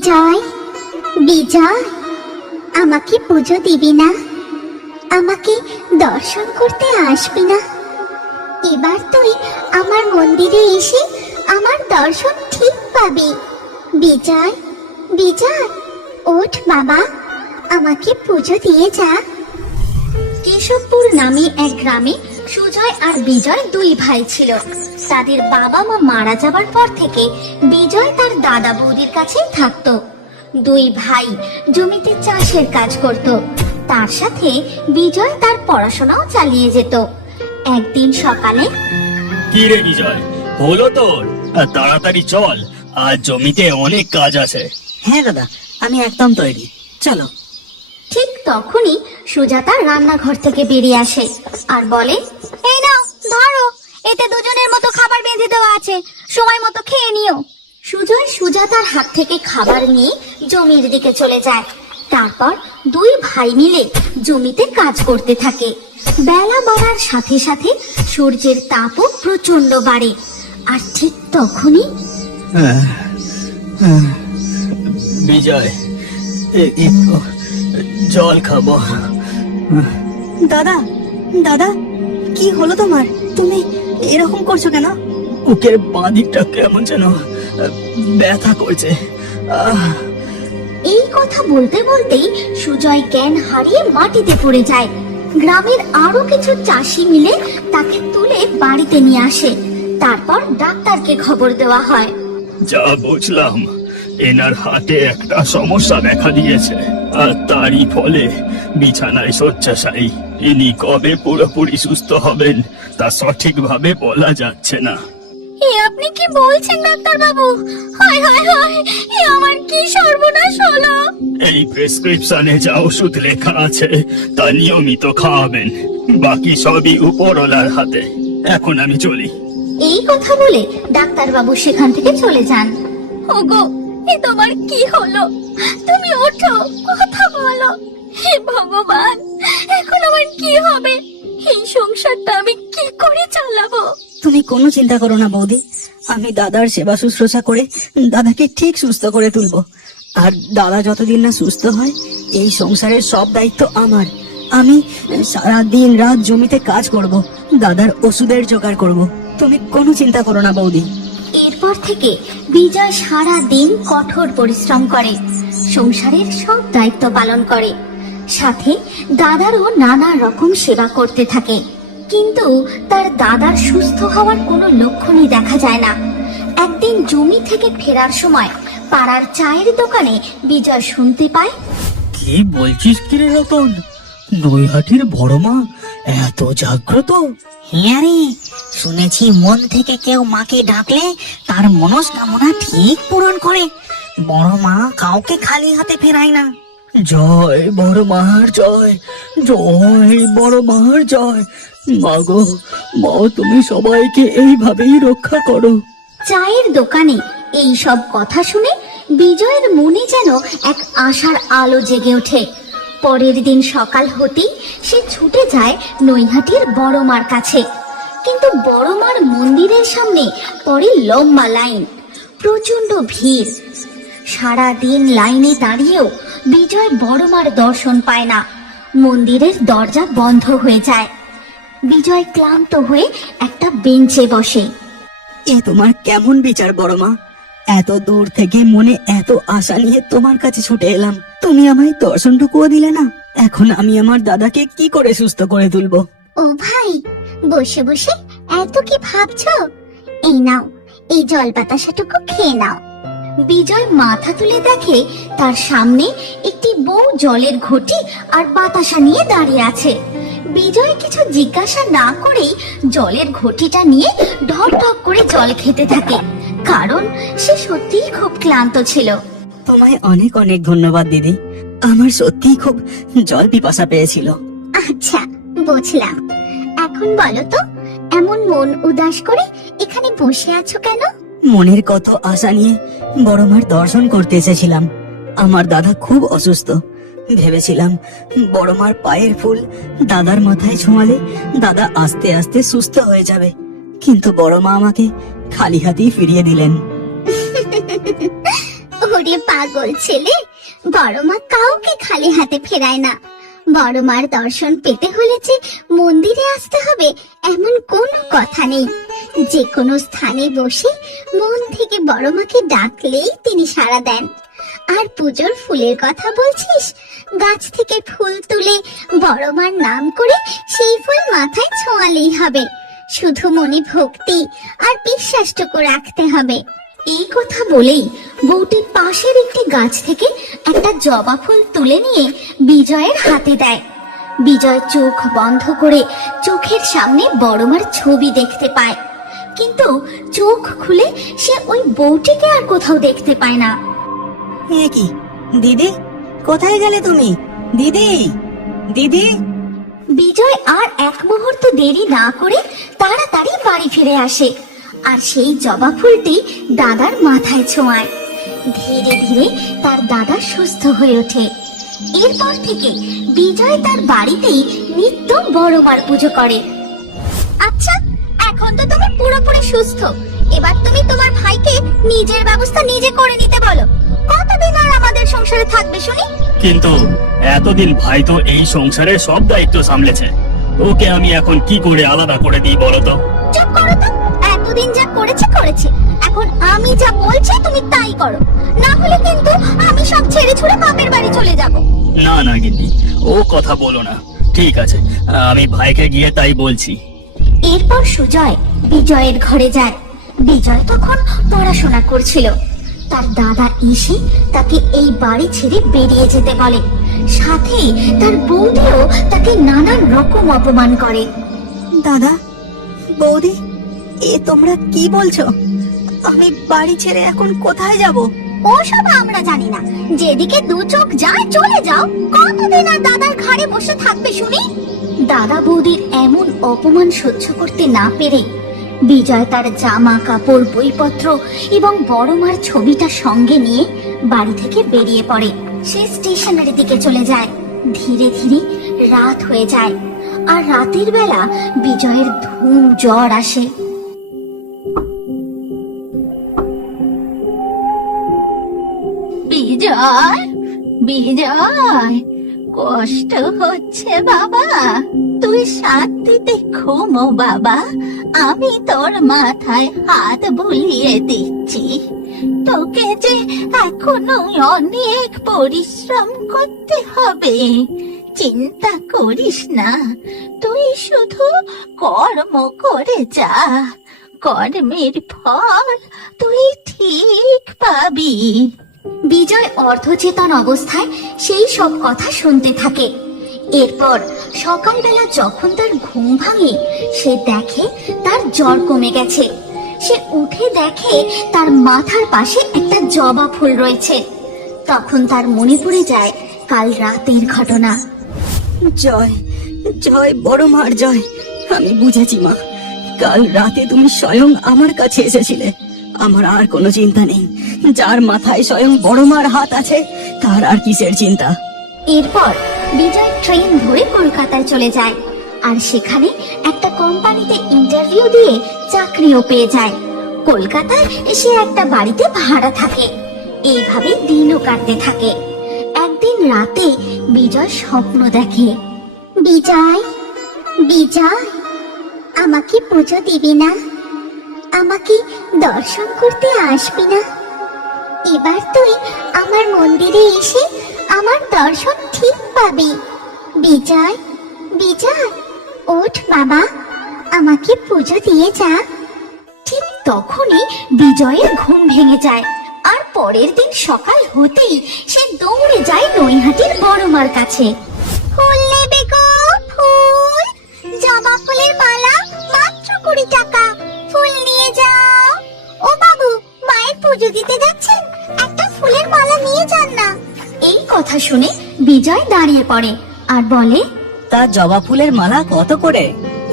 বিজয়, বিজয়, আমাকে পুজো দিবি না? আমাকে দর্শন করতে আসবি না? এবার তুই আমার মন্দিরে এসে আমার দর্শন ঠিক পাবি। বিজয়, বিজয়, ওঠ বাবা, আমাকে পুজো দিয়ে যা। কেশবপুর নামে এক গ্রামে সুজয় আর বিজয় দুই ভাই ছিল। তাদের বাবা মা মারা যাবার পর থেকে বিজয় তার দাদা বৌদির কাছেই থাকতো। দুই ভাই জমিতে চাষের কাজ করত, তার সাথে বিজয় তার পড়াশোনাও চালিয়ে যেত। একদিন সকালে, কি রে বিজয়, হলো তোর? তাড়াতাড়ি চল, আজ জমিতে অনেক কাজ আছে। হ্যাঁ দাদা, আমি একদম তৈরি, চলো। ঠিক তখনই সুজাতা রান্নাঘর থেকে বেরিয়ে আসে আর বলে, এই নাও ধরো, এতে দুজনের মতো খাবার বেঁধে দেওয়া আছে, সময় মতো খেয়ে নিও। সুজয় সুজাতার হাত থেকে খাবার নিয়ে জমির দিকে চলে যায়। তারপর দুই ভাই মিলে জমিতে কাজ করতে থাকে। বেলা বাড়ার সাথে সাথে সূর্যের তাপও প্রচন্ড বাড়ে। আর ঠিক তখনই বিজয়, একটু জল খাবো। দাদা, দাদা, কি হলো তোমার? তুমি এরকম করছো কেন? বুকের বাঁ দিকটা কেমন যেন ব্যথা করছে। এই কথা বলতে বলতেই সুজয় জ্ঞান হারিয়ে মাটিতে পড়ে যায়। গ্রামের আরো কিছু চাষি মিলে তাকে তুলে বাড়িতে নিয়ে আসে। তারপর ডাক্তারকে খবর দেওয়া হয়। যা বুঝলাম, এনার হাতে একটা সমস্যা দেখা দিয়েছে, আর তারই ফলে বিছানায় শয্যাশায়ী। ইনি কবে পুরোপুরি সুস্থ হবেন তা সঠিকভাবে বলা যাচ্ছে না। এ আপনি কি বলছেন ডাক্তার বাবু? হায় হায় হায়, এ আমার কি সর্বনাশ হলো! এই প্রেসক্রিপশনে যা ওষুধ লেখা আছে তা নিয়মিত খাওয়াবেন, বাকি সবই উপরওয়ালার হাতে। এখন আমি চলি। এই কথা বলে ডাক্তার বাবু সেখান থেকে চলে যান। ওগো, এ তোমার কি হলো? তুমি ওঠো, কথা বলো। হে ভগবান, এখন আমার কি হবে? এই সংসারটা আমি কি করে চালাবো? তুমি কোনো চিন্তা করো না বৌদি, আমি দাদার সেবা শুশ্রূষা করে দাদাকে ঠিক সুস্থ করে তুলবো। আর দাদা যতদিন না সুস্থ হয়, এই সংসারের সব দায়িত্ব আমার। আমি সারা দিন রাত জমিতে কাজ করব, দাদার ওষুধের জোগাড় করব। তুমি কোনো চিন্তা করো না বৌদি। এরপর থেকে বিজয় সারা দিন কঠোর পরিশ্রম করে, সংসারের সব দায়িত্ব পালন করে, সাথে দাদারও নানা রকম সেবা করতে থাকে। কিন্তু তার দাদার সুস্থ হওয়ার কোনো লক্ষণই দেখা যায় না। একদিন জমি থেকে ফেরার সময় পাড়ার চায়ের দোকানে বিজয় শুনতে পায়, কি বলছিস কিরে রতন? নৈহাটির বড় মা এত জাগ্রত? হ্যাঁ রে, শুনেছি মন থেকে কেউ মাকে ডাকলে তার মনস্কামনা ঠিক পূরণ করে। বড় মা কাউকে খালি হাতে ফেরায় না। জয় বড় মার জয়, জয় বড় মার জয়। মাগো, মা তুমি সবাইকে এইভাবেই রক্ষা করো। চায়ের দোকানে এই সব কথা শুনে বিজয়ের মনে যেন এক আশার আলো জেগে ওঠে। পরের দিন সকাল হতেই সে ছুটে যায় নৈহাটির বড় মার কাছে। কিন্তু বড় মার মন্দিরের সামনে পড়ে লম্বা লাইন, প্রচন্ড ভিড়। সারা দিন লাইনে দাঁড়িয়েও বিজয় বড় মার দর্শন পায় না। মন্দিরের দরজা বন্ধ হয়ে যায়। বিজয় ক্লান্ত হয়ে একটা বেঞ্চে বসে। এ তোমার কেমন বিচার বড় মা? এত দূর থেকে মনে এত আশা নিয়ে তোমার কাছে ছুটে এলাম, তুমি আমায় দর্শনটুকুও দিলে না। এখন আমি আমার দাদাকে কি করে সুস্থ করে তুলবো? ও ভাই, বসে বসে এত কি ভাবছো? এই নাও, এই জল বাতাসাটুকু খেয়ে নাও। বিজয় মাথা তুলে দেখে তার সামনে একটি বউ জলের ঘটি আর বাতাসা নিয়ে দাঁড়িয়ে আছে। বিজয় কিছু জিজ্ঞাসা না করেই জলের ঘটিটা নিয়ে ঢক ঢক করে জল খেতে থাকে, কারণ সে সত্যিই খুব ক্লান্ত ছিল। তোমায় অনেক অনেক ধন্যবাদ দিদি, আমার সত্যিই খুব জল পিপাসা পেয়েছিল। আচ্ছা, বুঝলাম। এখন বলো তো, এমন মন উদাস করে এখানে বসে আছো কেন? মনের কত আশা নিয়ে বড় মার দর্শন করতে এসেছিলাম। আমার দাদা খুব অসুস্থ, ভেবেছিলাম বড় মার পায়ের ফুল দাদার মাথায় ছোঁয়ালে দাদা আস্তে আস্তে সুস্থ হয়ে যাবে, কিন্তু বড় মা আমাকে খালি হাতেই ফিরিয়ে দিলেন। ও ওরে পাগল ছেলে, বড় মা কাউকে খালি হাতে ফেরায় না। বড় মার দর্শন পেতে হলে যে মন্দিরে আসতে হবে এমন কোনো কথা নেই। যে কোনো স্থানে বসে মন থেকে বড় মাকে ডাকলেই তিনি সাড়া দেন। আর পুজোর ফুলের কথা বলছিস, গাছ থেকে ফুল তুলে বড় মার নাম করে সেই ফুল মাথায় ছোঁয়ালেই হবে। শুধু মনে ভক্তি আর বিশ্বাসটুকু রাখতে হবে। এই কথা বলেই বউটি পাশের একটি গাছ থেকে একটা জবা ফুল তুলে নিয়ে বিজয়ের হাতে দেয়। বিজয় চোখ বন্ধ করে চোখের সামনে বড়মার ছবি দেখতে পায়, কিন্তু চোখ খুলে সে ওই বউটিকে আর কোথাও দেখতে পায় না। এ কি দিদি, কোথায় গেলে তুমি? দিদি, দিদি। বিজয় আর এক মুহূর্ত দেরি না করে তাড়াতাড়ি বাড়ি ফিরে আসে আর সেই জবা ফুলটি দাদার মাথায় ছোঁয়ায়। ধীরে ধীরে তার দাদা সুস্থ হয়ে ওঠে। এরপর থেকে বিজয় তার বাড়িতেই নিত্য বড় মার পুজো করে। আচ্ছা, এখন তো তুমি পুরোপুরি সুস্থ, এবার তুমি তোমার ভাইকে নিজের ব্যবস্থা নিজে করে নিতে বলো। কতদিন আর আমাদের সংসারে থাকবে শুনি? কিন্তু এতদিন ভাই তো এই সংসারের সব দায়িত্ব সামলেছে, ওকে আমি এখন কি করে আলাদা করে দিই বলো তো? চুপ করো তো, এতদিন যা করেছে করেছে, এখন আমি যা বলছি তুমি তাই করো, না হলে কিন্তু আমি সব ছেড়ে ছুড়ে বাপের বাড়ি চলে যাব। না না গিন্নি, ও কথা বলো না। ঠিক আছে, আমি ভাইকে গিয়ে তাই বলছি। এরপর সুজয় বিজয়ের ঘরে যায়। বিজয় তখন পড়াশোনা করছিল। তার দাদা এসে তাকে এই বাড়ি ছেড়ে বেরিয়ে যেতে বলে, সাথে তার বৌদিও তাকে নানান রকম অপমান করে। দাদা, বৌদি, এ তোমরা কি বলছো? আমি বাড়ি ছেড়ে এখন কোথায় যাব? ওসব আমরা জানি না, যেদিকে দু চোখ যায় চলে যাও। কতদিন আর দাদার ঘাড়ে বসে থাকবে শুনি? দাদা বৌদির এমন অপমান সহ্য করতে না পেরে বিজয় তার জামা কাপড় বইপত্র এবং বড় মার ছবিটা সঙ্গে নিয়ে বাড়ি থেকে বেরিয়ে পড়ে। সে স্টেশনের দিকে চলে যায়। ধীরে ধীরে রাত হয়ে যায় আর রাতের বেলা বিজয়ের ধুম জ্বর আসে। বিজয়, বিজয়, কষ্ট হচ্ছে বাবা? তুই শান্তিতে ঘুমো বাবা, আমি তোর মাথায় হাত বুলিয়ে দিচ্ছি। তোকে যে এখনো অনেক পরিশ্রম করতে হবে, চিন্তা করিস না, তুই শুধু কর্ম করে যা, কর্মের ফল তুই ঠিক পাবি। বিজয় অর্ধচেতন অবস্থায় সেই সব কথা শুনতে থাকে। এরপর সকালবেলা যখন তার ঘুম ভাঙে, সে দেখে তার জ্বর কমে গেছে। সে উঠে দেখে তার মাথার পাশে একটা জবা ফুল রয়েছে। তখন তার মনে পড়ে যায় কাল রাতের ঘটনা। জয়, জয় বড় মার জয়। আমি বুঝেছি মা, কাল রাতে তুমি স্বয়ং আমার কাছে এসেছিলে। আমার আর কোনো চিন্তা নেই, যার মাথায় স্বয়ং বড় মার হাত আছে তার আর কিসের চিন্তা। এরপর বিজয় ট্রেন ধরে কলকাতায় চলে যায় আর সেখানে একটা কোম্পানিতে ইন্টারভিউ দিয়ে চাকরিও পেয়ে যায়। কলকাতায় সে একটা বাড়িতে ভাড়া থাকে। এইভাবে দিনও কাটতে থাকে। একদিন রাতে বিজয় স্বপ্ন দেখে। বিজয়, বিজয়, আমাকে পুজো দিবি না? আমাকে দর্শন করতে আসবি না? এবার তুই আমার মন্দিরে এসে আমার দর্শন ঠিক পাবি। বিজয়, বিজয়, ওঠ বাবা, আমাকে পুজো দিয়ে যা। ঠিক তখনই বিজয়ের ঘুম ভেঙে যায় আর পরের দিন সকাল হতেই সে দৌড়ে যায় নৈহাটির বড় মার কাছে। ফুল নেবে গো, ফুল, জবা ফুলের মালা মাত্র 20 টাকা, ফুল নিয়ে যাও। ও বাবু, মায়ের পুজো দিতে যাচ্ছেন, একটা ফুলের মালা নিয়ে যান না। এই কথা শুনে বিজয় দাঁড়িয়ে পড়ে আর বলে, তা জবা ফুলের মালা কত করে?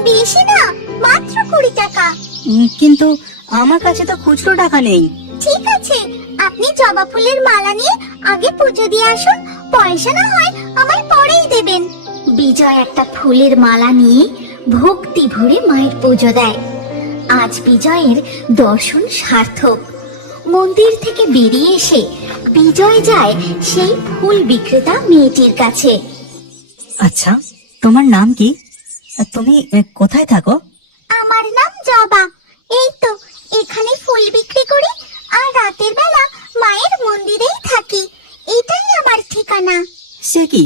বেশি না, মাত্র 20 টাকা। কিন্তু আমার কাছে তো খুচরো টাকা নেই। ঠিক আছে, আপনি জবা ফুলের মালা নিয়ে আগে পুজো দিয়ে আসুন, পয়সা না হয় আমায় পরেই দেবেন। বিজয় একটা ফুলের মালা নিয়ে ভক্তি ভরে মায়ের পুজো দেয়। আজ বিজয়ের দর্শন সার্থক। মন্দির থেকে বেরিয়ে এসে বিজয় যায় সেই ফুল বিক্রেতা মেয়েটির কাছে। আচ্ছা, তোমার নাম কি? তুমি কোথায় থাকো? আমার নাম জবা। এই তো এখানে ফুল বিক্রি করি আর রাতের বেলা মায়ের মন্দিরেই থাকি। এটাই আমার ঠিকানা। সে কি,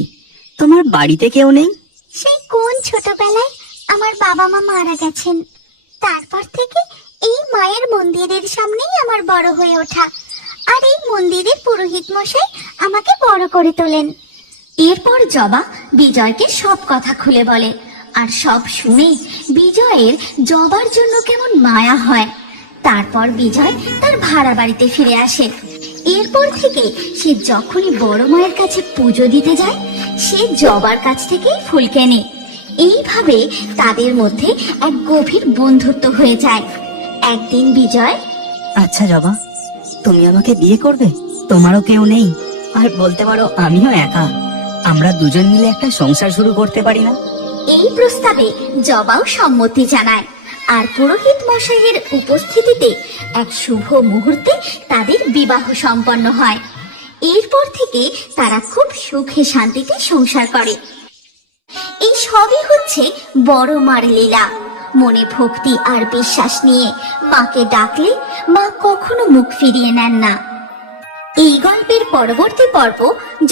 তোমার বাড়িতে কেউ নেই? সেই কোন ছোটবেলায় আমার বাবা মা মারা গেছেন, তারপর থেকে এই মায়ের মন্দিরের সামনেই আমার বড় হয়ে ওঠা। আর এই মন্দিরের পুরোহিত মশাই আমাকে বড় করে তোলেন। এরপর জবা বিজয়কে সব কথা খুলে বলে, আর সব শুনে বিজয়ের জবার জন্য কেমন মায়া হয়। তারপর বিজয় তার ভাড়া বাড়িতে ফিরে আসে। এরপর থেকে সে যখনই বড় মায়ের কাছে পুজো দিতে যায়, সে জবার কাছ থেকেই ফুল কেনে। এইভাবে তাদের মধ্যে এক গভীর বন্ধুত্ব হয়ে যায়। একদিন বিজয়, আচ্ছা জবা, তুমি আমাকে বিয়ে করবে? তোমারও কেউ নেই, আর বলতে পারো আমিও একা। আমরা দুজন মিলে একটা সংসার শুরু করতে পারি না? এই প্রস্তাবে জবাও সম্মতি জানায়। আর পুরোহিত মশাইয়ের উপস্থিতিতে এক শুভ মুহূর্তে তাদের বিবাহ সম্পন্ন হয়। এরপর থেকে তারা খুব সুখে শান্তিতে সংসার করে। এই সবই হচ্ছে বড় মার লীলা। মনে ভক্তি আর বিশ্বাস নিয়ে মাকে ডাকলে মা কখনো মুখ ফিরিয়ে নেন না। এই গল্পের পরবর্তী পর্ব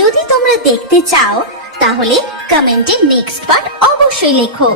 যদি তোমরা দেখতে চাও, তাহলে কমেন্টে নেক্সট পার্ট অবশ্যই লেখো।